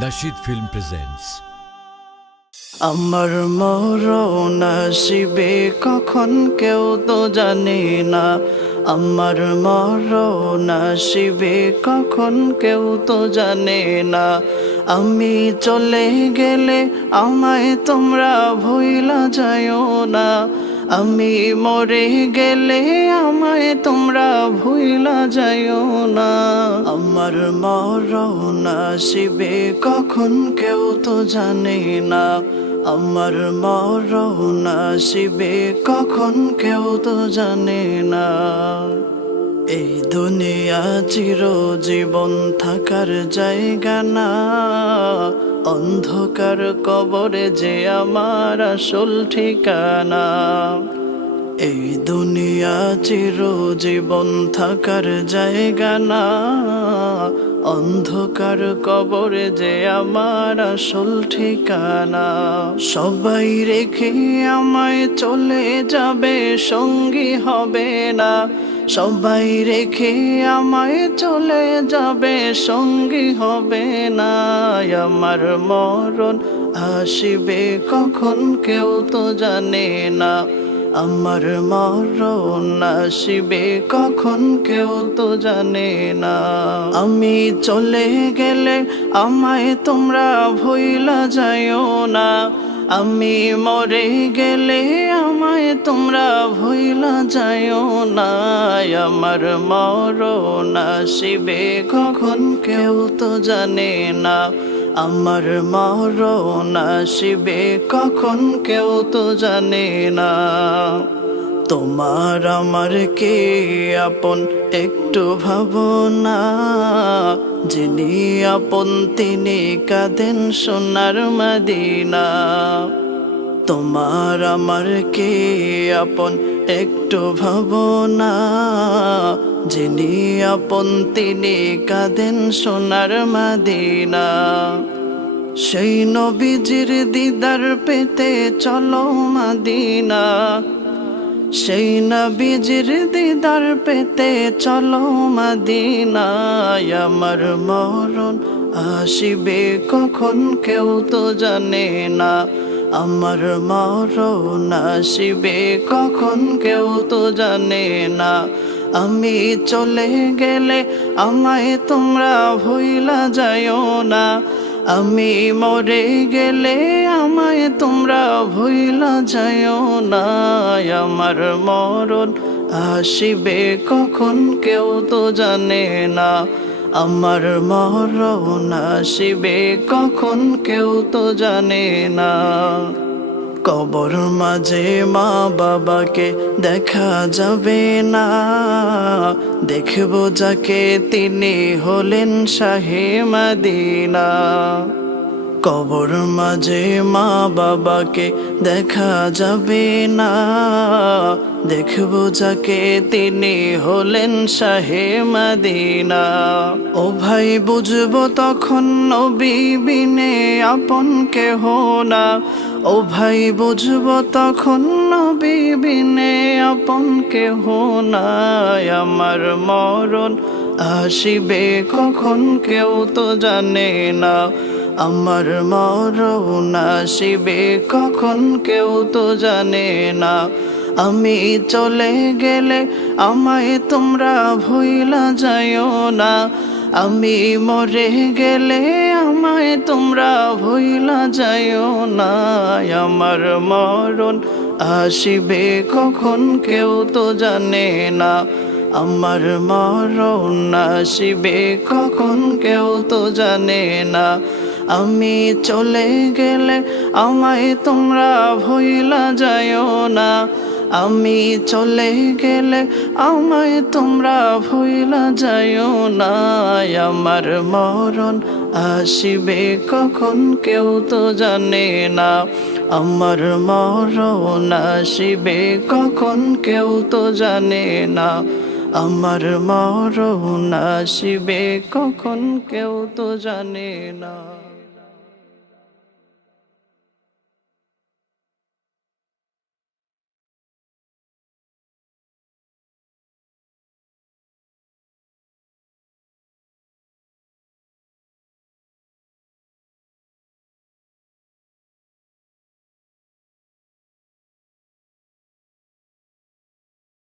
Nasheed Film presents আমার মরণ আসিবে কখন কেউ তো জানে না। আমার মরণ আসিবে কখন কেউ তো জানে না। আমি চলে গেলে আমায় তোমরা ভুইলা যাইও না। আমি মরে গেলে আমায় তোমরা ভুইলা যাইও না। আমার মরণ আসিবে কখন কেউ তো জানে না। আমার মরণ আসিবে কখন কেউ তো জানে না। এই দুনিয়া চিরজীবন থাকার জায়গা না। অন্ধকার কবরে যে আমার আসল ঠিকানা। এই দুনিয়া চিরজীবন থাকার জায়গা না। অন্ধকার কবরে যে আমার আসল ঠিকানা। সবাই রেখে আমায় চলে যাবে, সঙ্গী হবে না। সবাই রেখে আমায় চলে যাবে, সঙ্গী হবে না। আমার মরণ আসিবে কখন কেউ তো জানে না। আমার মরণ আসিবে কখন কেউ তো জানে না। আমি চলে গেলে আমায় তোমরা ভুইলা যাইও না। আমি মরে গেলে আমায় তোমরা ভুইলা যাইও না। আমার মরণ আসিবে কখন কেউ তো জানে না। আমার মরণ আসিবে কখন কেউ তো জানে না। তোমার আমার কে আপন একটু ভাবনা। যিনি আপন তিনি কাঁদেন সোনার মদিনা। তোমার আমার কে আপন একটু ভাবনা। যিনি আপন তিনি কাঁদেন সোনার মদিনা। সেই নবীজির দিদার পেতে চলো মদিনা। সেই নবীজির দিদার পেতে চলো মদিনা। আমার মরণ আসিবে কখন কেউ তো জানে না। আমার মরণ আসিবে কখন কেউ তো জানে না। আমি চলে গেলে আমায় তোমরা ভুইলা যাইও না। আমি মরে গেলে আমায় তোমরা ভুইলা যাইও না। আমার মরণ আসিবে কখন কেউ তো জানে না। আমার মরণ আসিবে কখন কেউ তো জানে না। কবর মাঝে মা বাবাকে দেখা যাবে না। দেখব যাকে তিনি হলেন শাহে মদিনা। কবর মাঝে মা বাবাকে দেখা যাবে না। দেখব যাকে তিনি হলেন শাহে মদিনা। ও ভাই বুঝবো তখন নবী বিনে আপন কেহ না। ও ভাই বুঝবো তখন নবী বিনে আপন কেহ না। আমার মরণ আসিবে কখন কেউ তো জানে না। আমার মরণ আসিবে কখন কেউ তো জানে না। আমি চলে গেলে আমায় তোমরা ভুইলা যাইও না। আমি মরে গেলে আমায় তোমরা ভুইলা যাইও না। আমার মরণ আসিবে কখন কেউ তো জানে না। আমার মরণ আসিবে কখন কেউ তো জানে না। আমি চলে গেলে আমায় তোমরা ভুইলা যাইও না। আমি চলে গেলে আমায় তোমরা ভুইলা যাইও না। আমার মরণ আসিবে কখন কেউ তো জানে না। আমার মরণ আসিবে কখন কেউ তো জানে না। আমার মরণ আসিবে কখন কেউ তো জানে না।